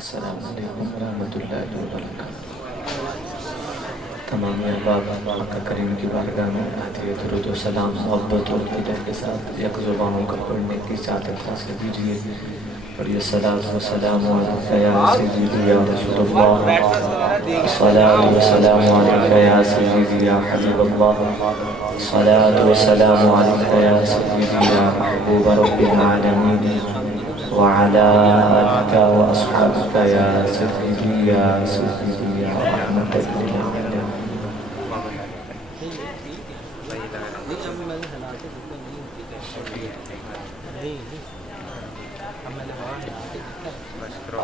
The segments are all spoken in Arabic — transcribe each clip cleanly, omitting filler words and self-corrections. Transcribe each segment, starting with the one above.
अस्सलामु अलैकुम रहमतुल्लाहि व बरकातहू। तमाम अहबाब का करीम की बारगाह में आती है दुरूद व सलाम मोहब्बत और इक़्तिदा के साथ एक ज़ुबानों का पढ़ने की सादत हासिल कीजिए। और ये सलात व सलाम अलैका या सय्यदी या रसूलल्लाह, सलात व सलाम अलैका या सय्यदी या हबीबल्लाह, सलात व सलाम अलैका या सय्यदी या महबूब रब्बिल आलमीन व अला आलिका व अस्हाबिका या सय्यदी या रहमतल लिल आलमीन।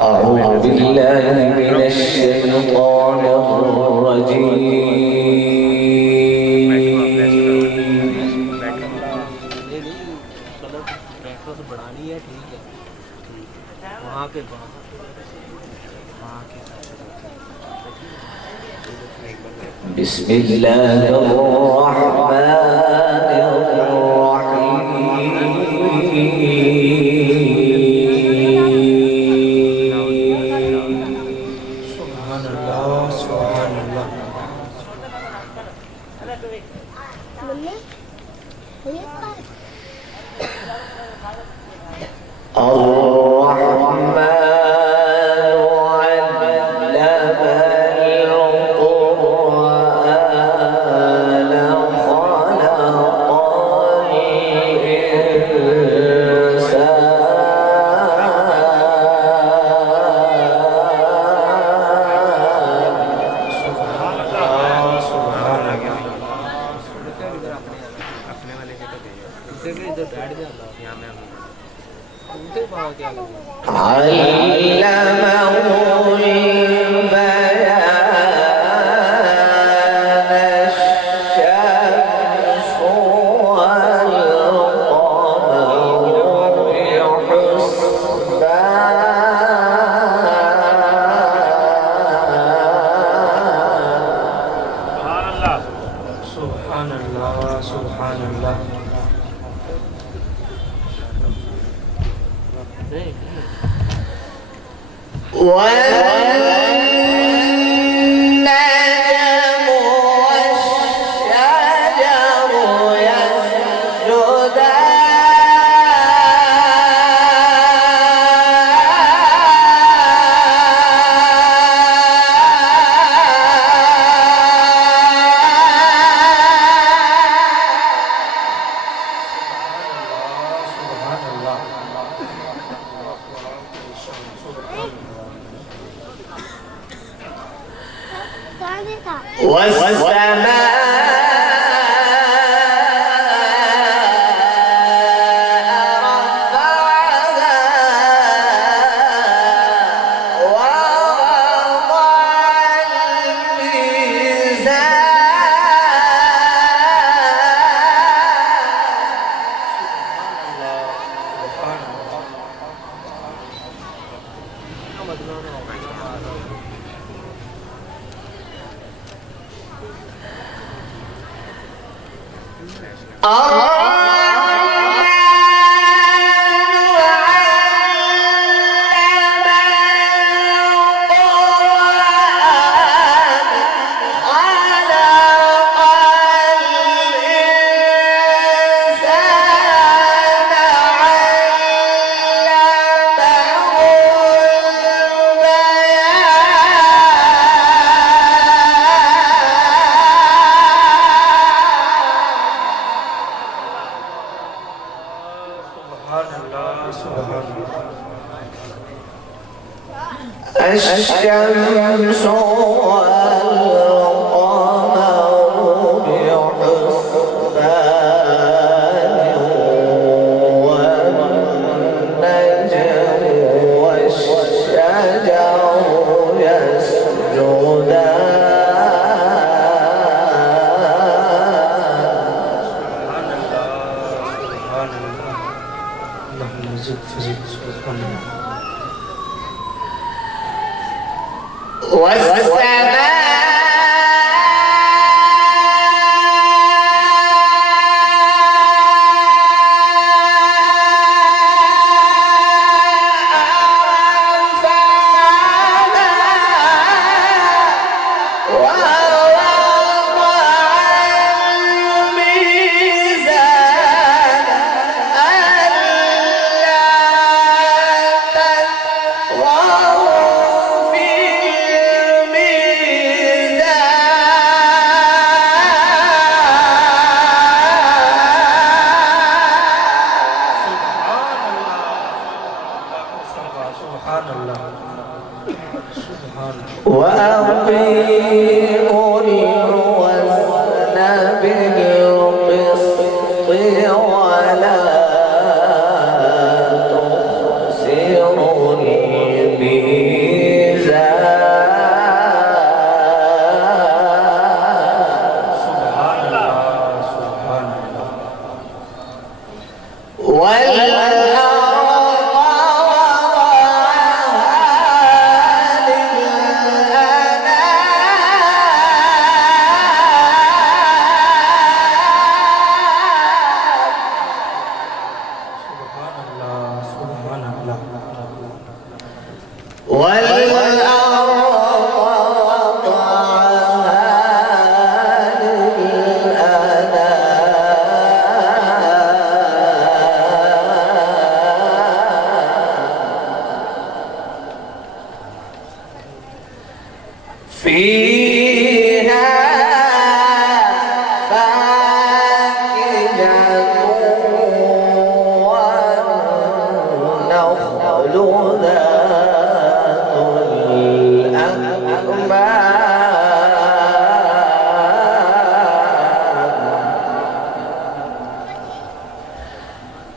अऊज़ु बिल्लाहि मिनश शैतानिर रजीम। बिस्मिल्लाहिर रहमानिर الشمس والقمر بحسبان والنجم والشجر وأقيموا الوزن بالقسط ولا تخسروا الميزان. سبحان الله سبحان الله. فيها فاكهة والنخل ذات الأكمام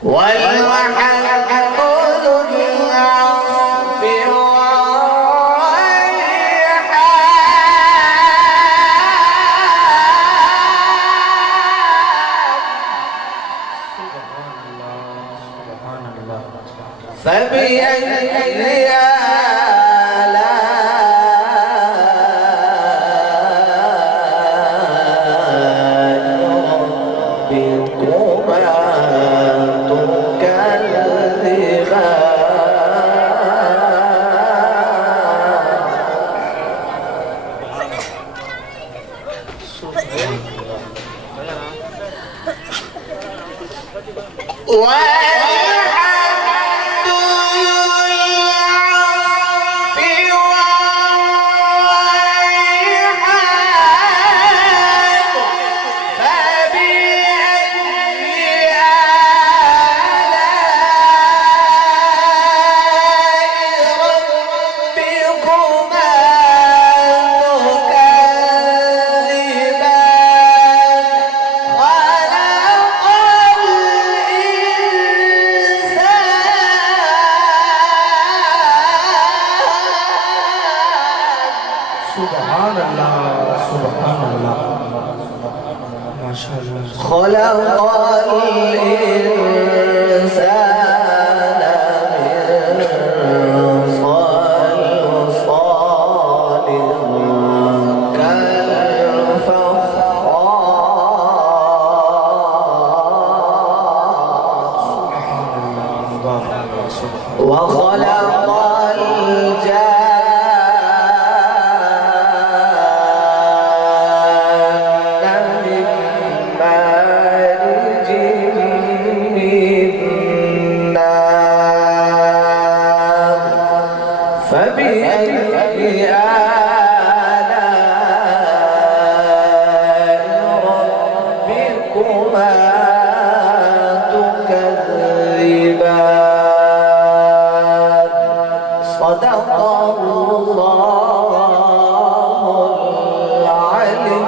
والوحل ذو العصف فبأي آلاء ربكما تكذبان. سبحان الله سبحان الله ما شاء الله. خلق الإنسان من صلصال كالفخار وخلق الجان فبأي آلاء ربكما تكذبان. صدق الله العلي